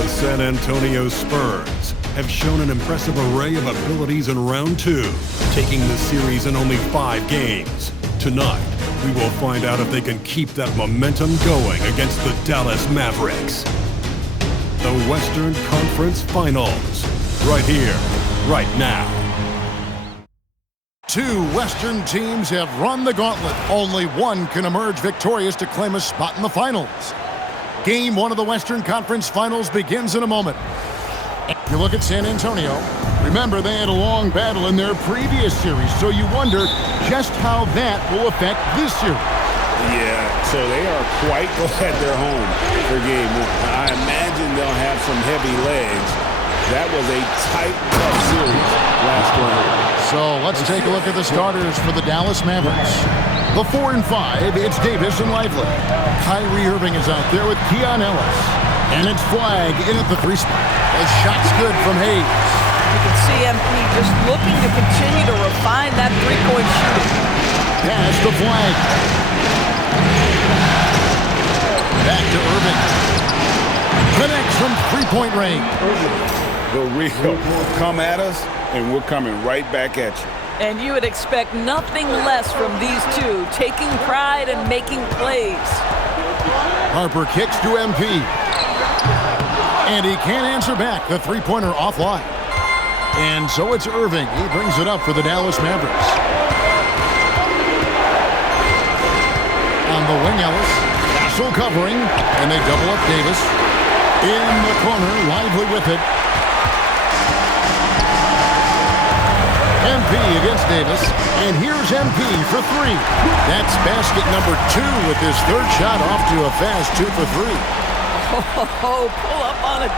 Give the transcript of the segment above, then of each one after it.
The San Antonio Spurs have shown an impressive array of abilities in round two, taking the series in only 5 games. Tonight, we will find out if they can keep that momentum going against the Dallas Mavericks. The Western Conference Finals, right here, right now. Two Western teams have run the gauntlet. Only one can emerge victorious to claim a spot in the finals. Game 1 of the Western Conference Finals begins in a moment. If you look at San Antonio, remember they had a long battle in their previous series, so you wonder just how that will affect this series. Yeah, so they are quite glad they're home for Game 1. I imagine they'll have some heavy legs. That was a tight, tough series last round. So let's take a look at the starters for the Dallas Mavericks. The 4 and 5, it's Davis and Lively. Kyrie Irving is out there with Keon Ellis. And it's Flagg in at the 3 spot. The shot's good from Hayes. You can see MP just looking to continue to refine that three-point shooting. Pass to Flagg. Back to Irving. Connects from three-point range. The real come at us, and we're coming right back at you. And you would expect nothing less from these two, taking pride and making plays. Harper kicks to MP. And he can't answer back. The three-pointer offline. And so it's Irving. He brings it up for the Dallas Mavericks. On the wing, Ellis. Castle covering. And they double up Davis. In the corner, Lively with it. MP against Davis, and here's MP for 3. That's basket number 2 with his 3rd shot off to a fast 2 for 3. Oh, pull up on it.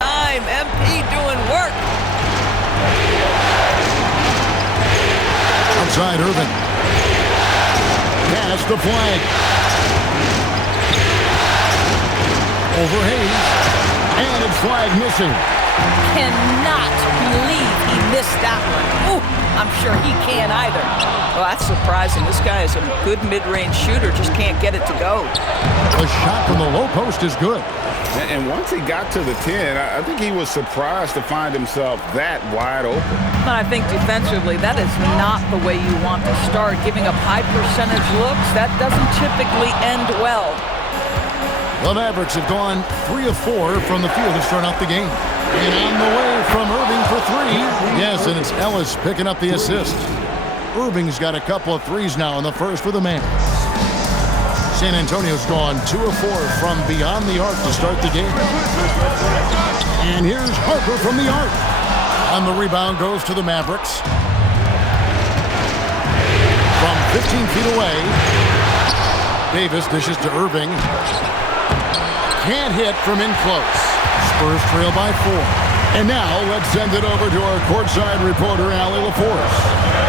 Time, MP doing work. Outside Irving. Pass to Flagg. Over Hayes. And it's Flagg missing. Cannot believe he missed that one. Ooh, I'm sure he can't either. Well, that's surprising. This guy is a good mid-range shooter, just can't get it to go. The shot from the low post is good. And once he got to the 10, I think he was surprised to find himself that wide open. But I think defensively, that is not the way you want to start. Giving up high percentage looks, that doesn't typically end well. The Mavericks have gone 3 of 4 from the field to start out the game. And on the way from Irving for 3. Yes, and it's Ellis picking up the assist. Irving's got a couple of threes now in the first for the Mavericks. San Antonio's gone 2 of 4 from beyond the arc to start the game. And here's Harper from the arc. On the rebound goes to the Mavericks. From 15 feet away, Davis dishes to Irving. Can't hit from in close. Spurs trail by 4. And now let's send it over to our courtside reporter, Allie LaForce.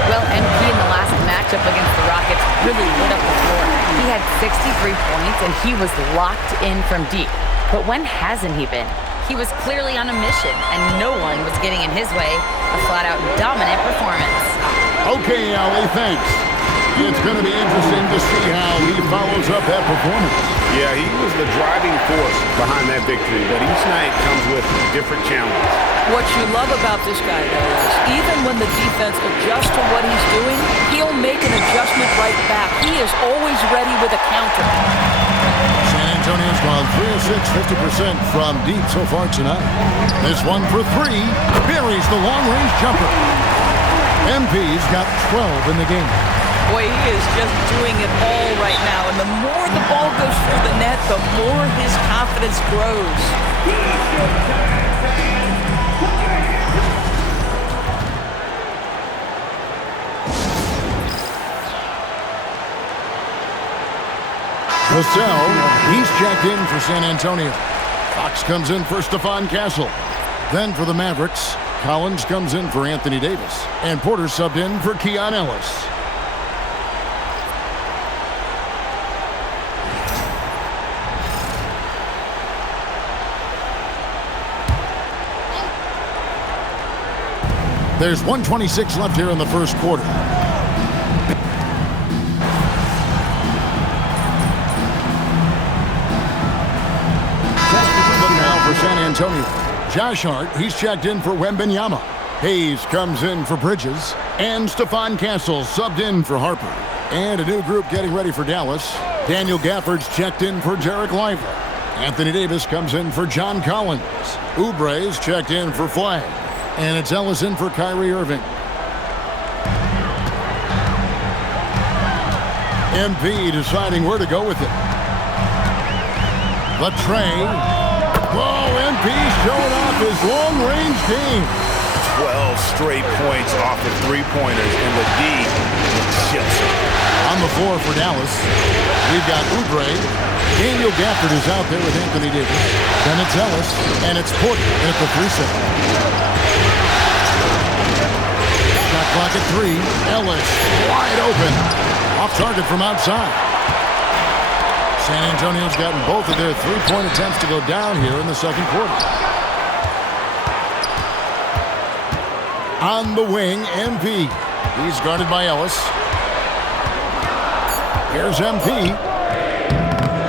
Well, MP in the last matchup against the Rockets really lit up the floor. He had 63 points and he was locked in from deep. But when hasn't he been? He was clearly on a mission and no one was getting in his way. A flat-out dominant performance. Okay, Allie, thanks. It's going to be interesting to see how he follows up that performance. Yeah, he was the driving force behind that victory, but each night comes with different challenges. What you love about this guy, though, is even when the defense adjusts to what he's doing, he'll make an adjustment right back. He is always ready with a counter. San Antonio's gone 3 of 6, 50% from deep so far tonight. This one for 3, buries the long-range jumper. MP's got 12 in the game. Boy, he is just doing it all right now. And the more the ball goes through the net, the more his confidence grows. Vassell, he's checked in for San Antonio. Fox comes in for Stephon Castle. Then for the Mavericks, Collins comes in for Anthony Davis. And Porter subbed in for Keon Ellis. There's 1:26 left here in the first quarter. Antonio. Josh Hart, he's checked in for Wembanyama. Hayes comes in for Bridges. And Stephon Castle subbed in for Harper. And a new group getting ready for Dallas. Daniel Gafford's checked in for Derek Lively. Anthony Davis comes in for John Collins. Oubre's checked in for Flagg. And it's Ellis in for Kyrie Irving. MP deciding where to go with it. The tray. Whoa, MP showing off his long-range game. 12 straight points off the three-pointers, and the D chips. On the floor for Dallas, we've got Oubre. Daniel Gafford is out there with Anthony Davis. Then it's Ellis, and it's Porter at the 3-set. Shot clock at 3. Ellis wide open. Off target from outside. San Antonio's gotten both of their three-point attempts to go down here in the second quarter. On the wing, MP. He's guarded by Ellis. Here's MP.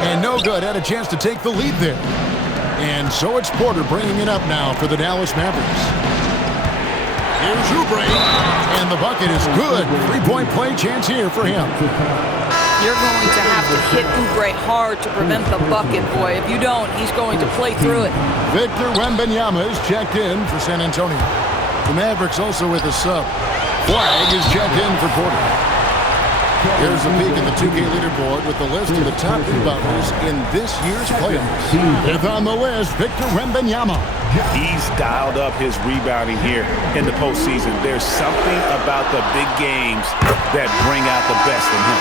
And no good. Had a chance to take the lead there. And so it's Porter bringing it up now for the Dallas Mavericks. Here's Oubre. And the bucket is good. Three-point play chance here for him. You're going to have to hit Oubre hard to prevent the bucket, boy. If you don't, he's going to play through it. Victor Wembanyama is checked in for San Antonio. The Mavericks also with a sub. Flagg is checked in for Porter. Here's a peek at the 2K leaderboard with the list of the top rebounders in this year's playoffs. Fifth on the list, Victor Wembanyama. He's dialed up his rebounding here in the postseason. There's something about the big games that bring out the best in him.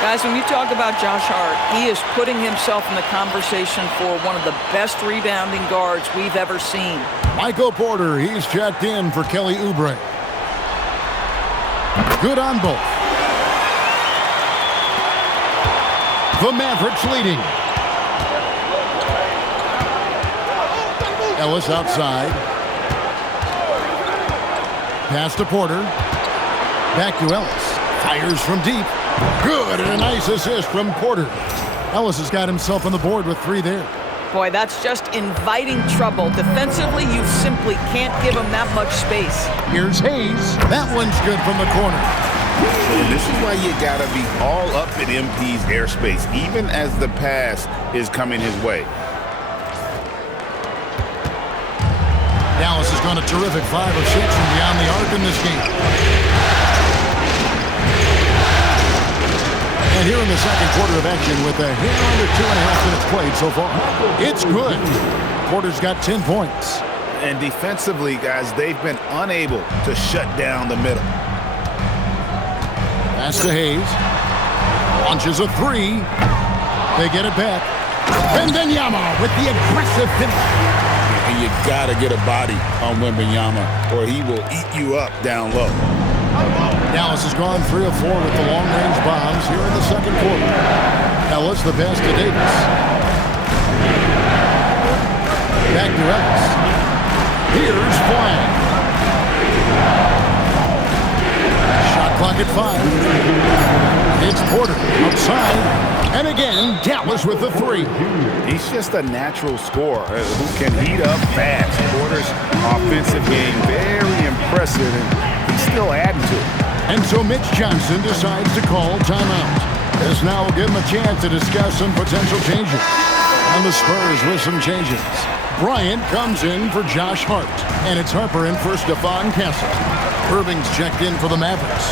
Guys, when you talk about Josh Hart, he is putting himself in the conversation for one of the best rebounding guards we've ever seen. Michael Porter, he's checked in for Kelly Oubre. Good on both. The Mavericks leading. Ellis outside. Pass to Porter. Back to Ellis. Fires from deep. Good, and a nice assist from Porter. Ellis has got himself on the board with 3 there. Boy, that's just inviting trouble. Defensively, you simply can't give him that much space. Here's Hayes. That one's good from the corner. And this is why you gotta be all up in MP's airspace, even as the pass is coming his way. Dallas has gone a terrific 5 of 6 from beyond the arc in this game. And here in the second quarter of action with a hair under 2.5 minutes played so far. It's good. Porter's got 10 points. And defensively, guys, they've been unable to shut down the middle. Pass to Hayes. Launches a 3. They get it back. Wembanyama with the aggressive finish. And you gotta get a body on Wembanyama or he will eat you up down low. Dallas has gone 3 of 4 with the long-range bombs here in the second quarter. Ellis the pass to Davis. Back to Ellis. Here's Flagg. Shot clock at 5. It's Porter outside. And again, Dallas with the 3. He's just a natural scorer who can heat up fast. Porter's offensive game very impressive, and he's still adding to it. And so Mitch Johnson decides to call timeout. This now will give him a chance to discuss some potential changes. And the Spurs with some changes. Bryant comes in for Josh Hart. And it's Harper in for Stephon Castle. Irving's checked in for the Mavericks.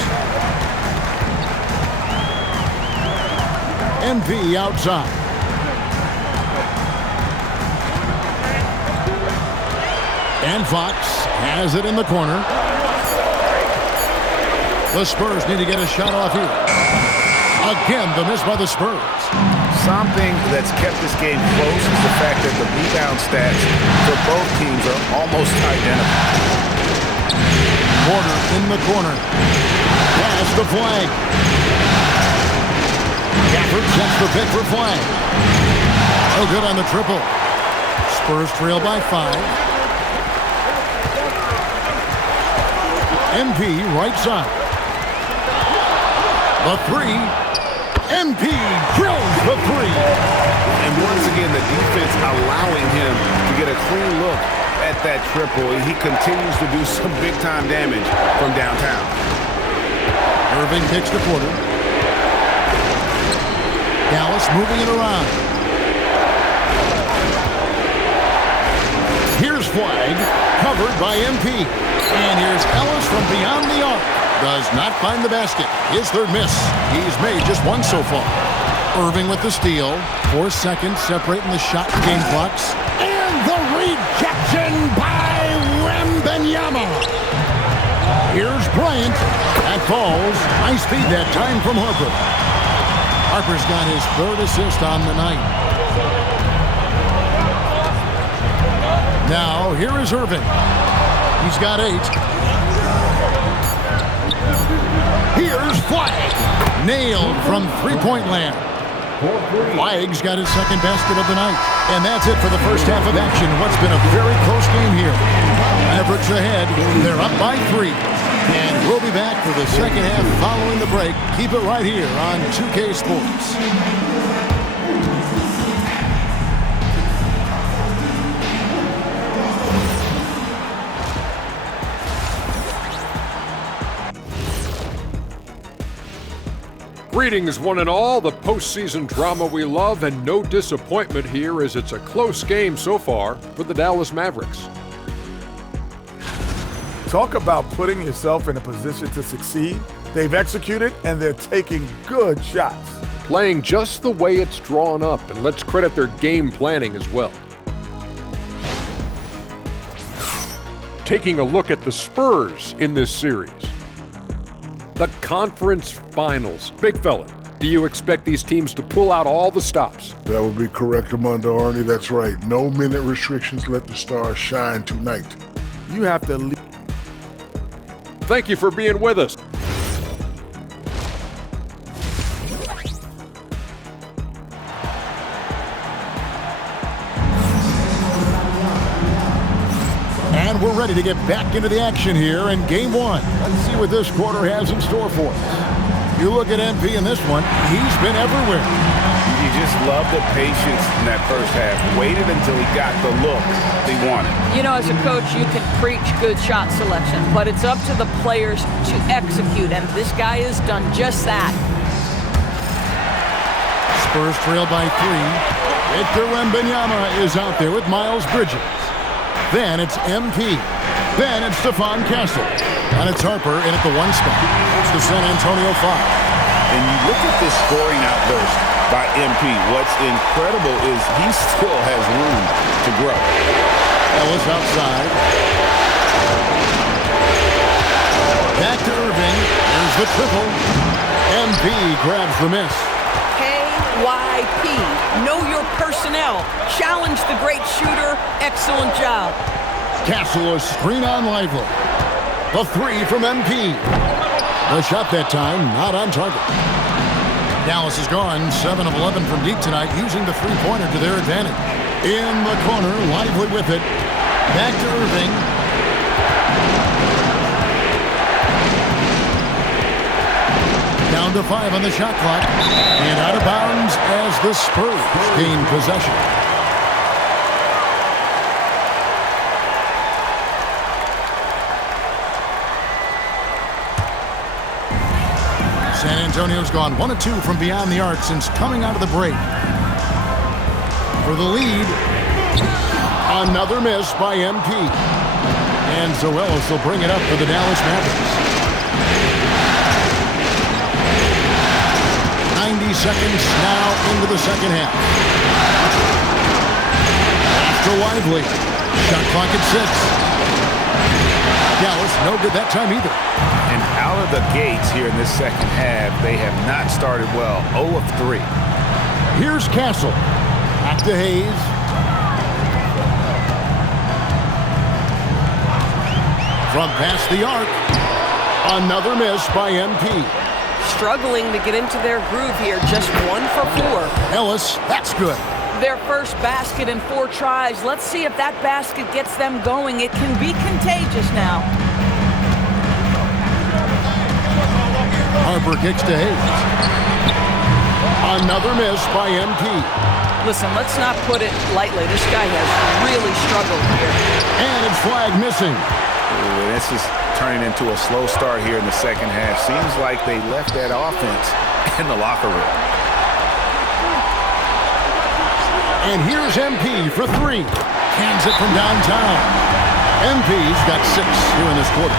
MP outside. And Fox has it in the corner. The Spurs need to get a shot off here. Again, the miss by the Spurs. Something that's kept this game close is the fact that the rebound stats for both teams are almost identical. Porter in the corner. Pass to Flagg. Gafford sets the pick for Flagg. No good on the triple. Spurs trail by 5. MP right side. The 3. MP drills the 3. And once again, the the defense allowing him to get a clean look at that triple. He continues to do some big-time damage from downtown. Irving kicks to Porter. Dallas moving it around. Here's Flag, covered by MP. And here's Ellis from beyond the arc. Does not find the basket. His third miss. He's made just one so far. Irving with the steal. 4 seconds separating the shot and game clocks. And the rejection by Wembanyama. Here's Bryant. That falls. Nice feed that time from Harper. Harper's got his third assist on the night. Now, here is Irving. He's got 8. Here's Flag. Nailed from three-point land. Flag's got his second basket of the night. And that's it for the first half of action. What's been a very close game here. Mavericks ahead. They're up by 3. And we'll be back for the second half following the break. Keep it right here on 2K Sports. Greetings, one and all. The postseason drama we love, and no disappointment here as it's a close game so far for the Dallas Mavericks. Talk about putting yourself in a position to succeed. They've executed, and they're taking good shots. Playing just the way it's drawn up, and let's credit their game planning as well. Taking a look at the Spurs in this series. The conference finals. Big fella, do you expect these teams to pull out all the stops? That would be correct, Armando Arnie. That's right. No minute restrictions. Let the stars shine tonight. You have to leave. Thank you for being with us. And we're ready to get back into the action here in Game 1. Let's see what this quarter has in store for us. You look at MP in this one, he's been everywhere. You just love the patience in that first half. Waited until he got the look he wanted. You know, as a coach, you can preach good shot selection, but it's up to the players to execute, and this guy has done just that. Spurs trail by 3. Victor Wembanyama is out there with Miles Bridges. Then it's MP. Then it's Stephon Castle. And it's Harper in at the 1 spot. It's the San Antonio 5. And you look at this scoring outburst by MP. What's incredible is he still has room to grow. Ellis outside. Back to Irving. There's the triple. MP grabs the miss. KYP. Know your personnel. Challenge the great shooter. Excellent job. Castle a screen on Lively. The 3 from MP. The shot that time not on target. Dallas is gone 7 of 11 from deep tonight, using the three-pointer to their advantage. In the corner, Lively with it. Back to Irving. Down to 5 on the shot clock. And out of bounds as the Spurs gain possession. San Antonio's gone 1 of 2 from beyond the arc since coming out of the break. For the lead, another miss by MP. And Zoelis will bring it up for the Dallas Mavericks. 90 seconds now into the second half. After Lively. Shot clock at 6. Dallas no good that time either. And out of the gates here in this second half, they have not started well. 0 of 3. Here's Castle. Back to Hayes. From past the arc. Another miss by MP. Struggling to get into their groove here. Just 1 for 4. Ellis, that's good. Their first basket in 4 tries. Let's see if that basket gets them going. It can be contagious now. Harper kicks to Hayes. Another miss by MP. Listen, let's not put it lightly. This guy has really struggled here. And it's flag missing. Ooh, this is turning into a slow start here in the second half. Seems like they left that offense in the locker room. And here's MP for three. Cans it from downtown. MP's got 6 here in this quarter.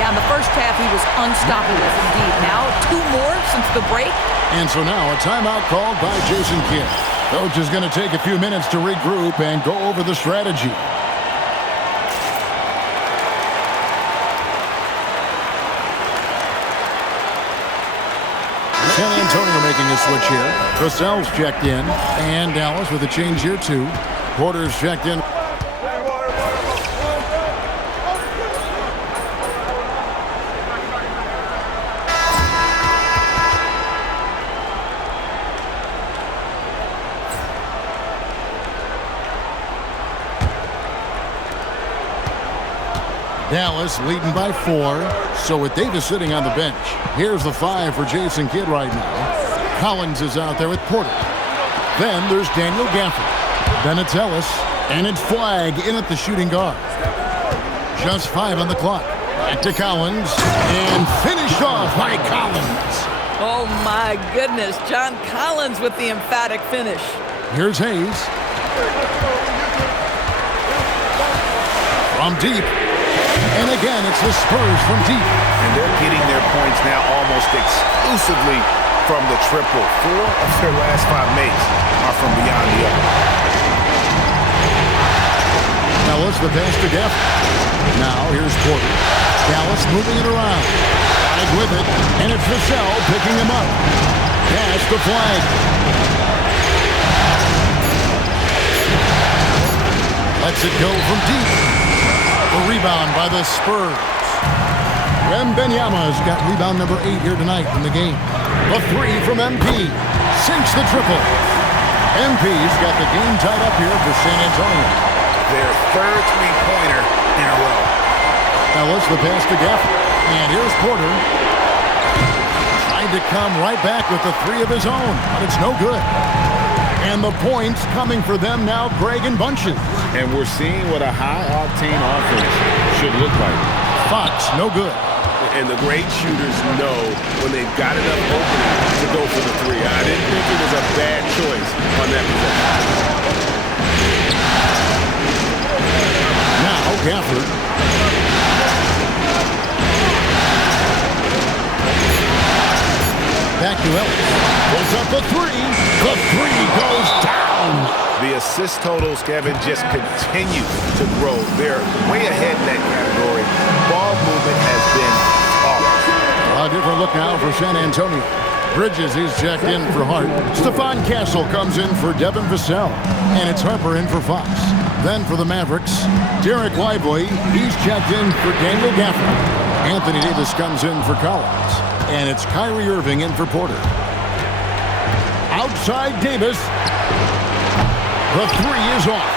Yeah, in the first half, he was unstoppable indeed. Now, 2 more since the break. And so now a timeout called by Jason Kidd. Coach is going to take a few minutes to regroup and go over the strategy. San Antonio making a switch here. Vassell's checked in, and Dallas with a change here too. Porter's checked in. Dallas leading by 4. So with Davis sitting on the bench, here's the 5 for Jason Kidd right now. Collins is out there with Porter. Then there's Daniel Gafford. Then it's Ellis, and it's Flag in at the shooting guard. Just 5 on the clock. Back to Collins, and finished off by Collins. Oh, my goodness. John Collins with the emphatic finish. Here's Hayes. From deep. And again, it's the Spurs from deep. And they're getting their points now almost exclusively from the triple. 4 of their last 5 makes are from beyond the arc. Dallas the pass to Gafford. Now here's Porter. Dallas moving it around. Flag with it, and it's Vassell picking him up. Pass to Flag. Lets it go from deep. The rebound by the Spurs. Wembanyama's got rebound number 8 here tonight in the game. A 3 from MP. Sinks the triple. MP's got the game tied up here for San Antonio. Their 3rd three-pointer in a row. Ellis the pass to Gafford. And here's Porter. Trying to come right back with the 3 of his own, but it's no good. And the points coming for them now, Greg in bunches. And we're seeing what a high-octane offense should look like. Fox, no good. And the great shooters know when they've got enough opening to go for the 3. I didn't think it was a bad choice on that possession. Now Gafford. Back to Ellis. Pulls up the 3. The 3 goes down. The assist totals, Kevin, just continue to grow. They're way ahead in that category. Ball movement has been awesome. A different look now for San Antonio. Bridges is checked in for Hart. Stephon Castle comes in for Devin Vassell. And it's Harper in for Fox. Then for the Mavericks, Derek Lively. He's checked in for Daniel Gafford. Anthony Davis comes in for Collins. And it's Kyrie Irving in for Porter. Outside Davis. The 3 is off.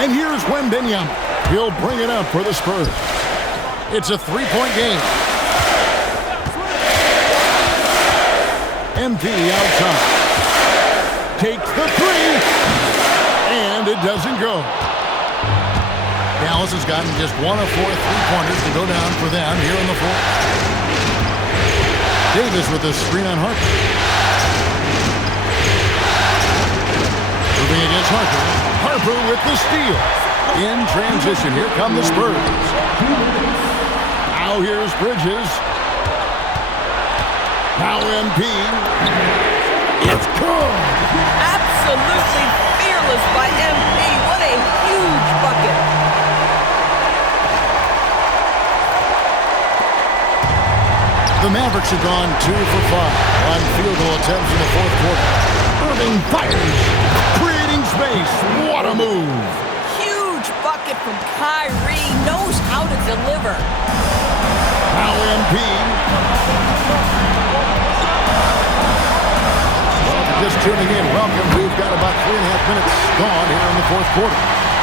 And here's Wembanyama. He'll bring it up for the Spurs. It's a 3-point game. MP outside. Takes the 3. And it doesn't go. Dallas has gotten just 1 of 4 3-pointers to go down for them here in the 4th. Davis with a screen on Harper. Moving against Harper. Harper with the steal. In transition, here come the Spurs. Now here's Bridges. Now MP. It's good. Absolutely fearless by MP. What a huge bucket. The Mavericks have gone 2 for 5 on field goal attempts in the 4th quarter. Irving fires, creating space. What a move. Huge bucket from Kyrie. Knows how to deliver. Now MP. Well, if you're just tuning in, welcome. We've got about 3.5 minutes gone here in the 4th quarter.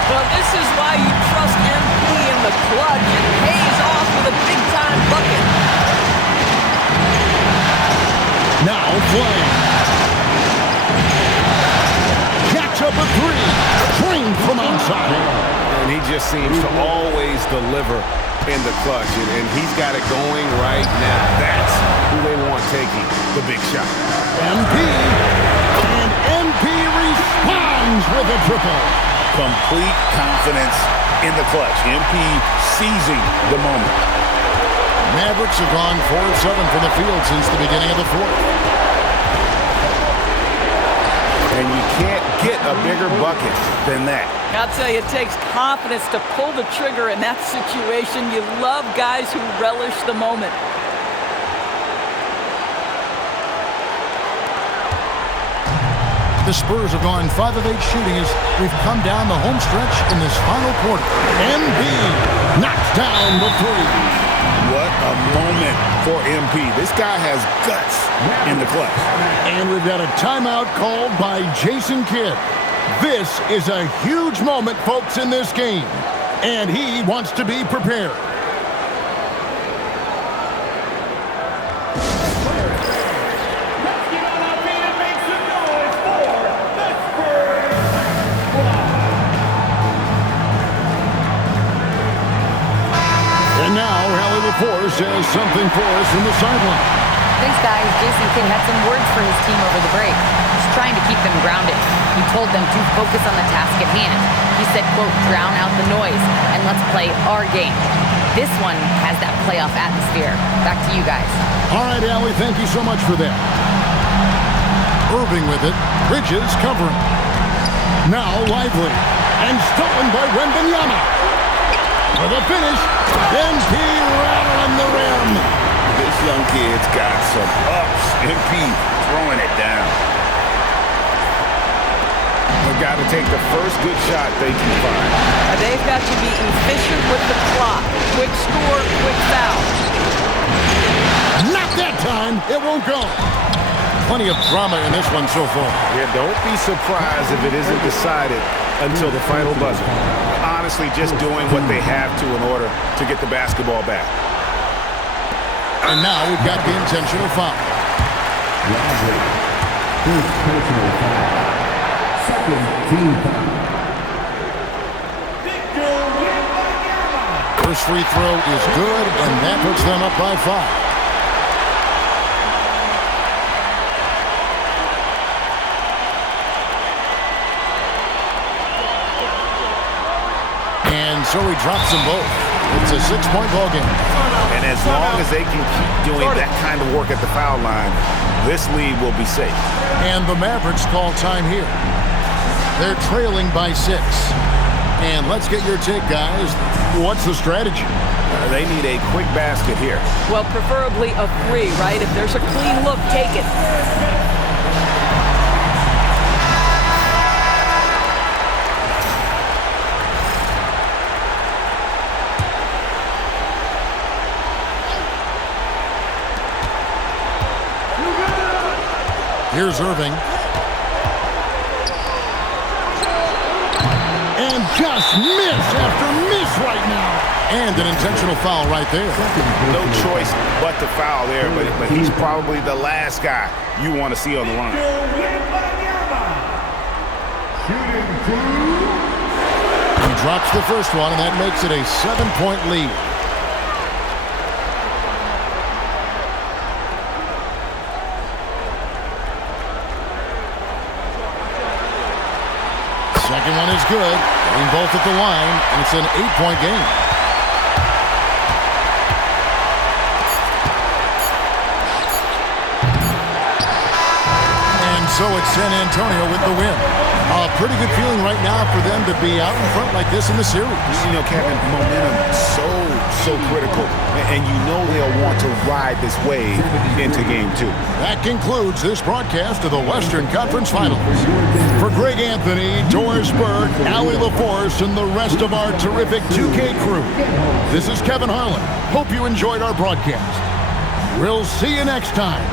Well, this is why you trust MP in the clutch. It pays off with a big-time bucket. Now Flame. just seems to always deliver in the clutch, and he's got it going right now. That's who they want taking the big shot. MP, and MP responds with a triple. Complete confidence in the clutch. MP seizing the moment. Mavericks have gone 4 of 7 from the field since the beginning of the fourth. And you can't get a bigger bucket than that. I'll tell you, it takes confidence to pull the trigger in that situation. You love guys who relish the moment. The Spurs have gone 5 of 8 shooting as we've come down the home stretch in this final quarter. Embiid knocks down the three. What a moment for MP. This guy has guts in the clutch. And we've got a timeout called by Jason Kidd. This is a huge moment, folks, in this game. And he wants to be prepared. And now, Allie LaForce has something for us from the sideline. Thanks, guys. Jason Kidd had some words for his team over the break. He's trying to keep them grounded. He told them to focus on the task at hand. He said, quote, drown out the noise and let's play our game. This one has that playoff atmosphere. Back to you guys. All right, Allie, thank you so much for that. Irving with it. Bridges covering. Now Lively. And stolen by Wembanyama. For the finish, MP rattling the rim. This young kid's got some ups. MP throwing it down. They've got to take the first good shot they can find. They've got to be efficient with the clock. Quick score, quick foul. Not that time. It won't go. Plenty of drama in this one so far. Yeah, don't be surprised if it isn't decided until the final buzzer. Honestly, just doing what they have to in order to get the basketball back. And now we've got the intentional foul. First free throw is good, and that puts them up by 5. And so he drops them both. It's a 6-point ball game. And as long as they can keep doing that kind of work at the foul line, this lead will be safe. And the Mavericks call time here. They're trailing by 6. And let's get your take, guys. What's the strategy? They need a quick basket here. Well, preferably a 3, right? If there's a clean look, take it. Here's Irving. And just miss after miss right now. And an intentional foul right there. No choice but to foul there, but he's probably the last guy you want to see on the line. He drops the first one, and that makes it a 7-point lead. Second one is good. Getting both at the line, and it's an 8-point game. And so it's San Antonio with the win. A pretty good feeling right now for them to be out in front like this in the series. You know, Kevin, momentum so critical. And you know they'll want to ride this wave into Game 2. That concludes this broadcast of the Western Conference Finals. For Greg Anthony, Doris Burke, Allie LaForce, and the rest of our terrific 2K crew, this is Kevin Harlan. Hope you enjoyed our broadcast. We'll see you next time.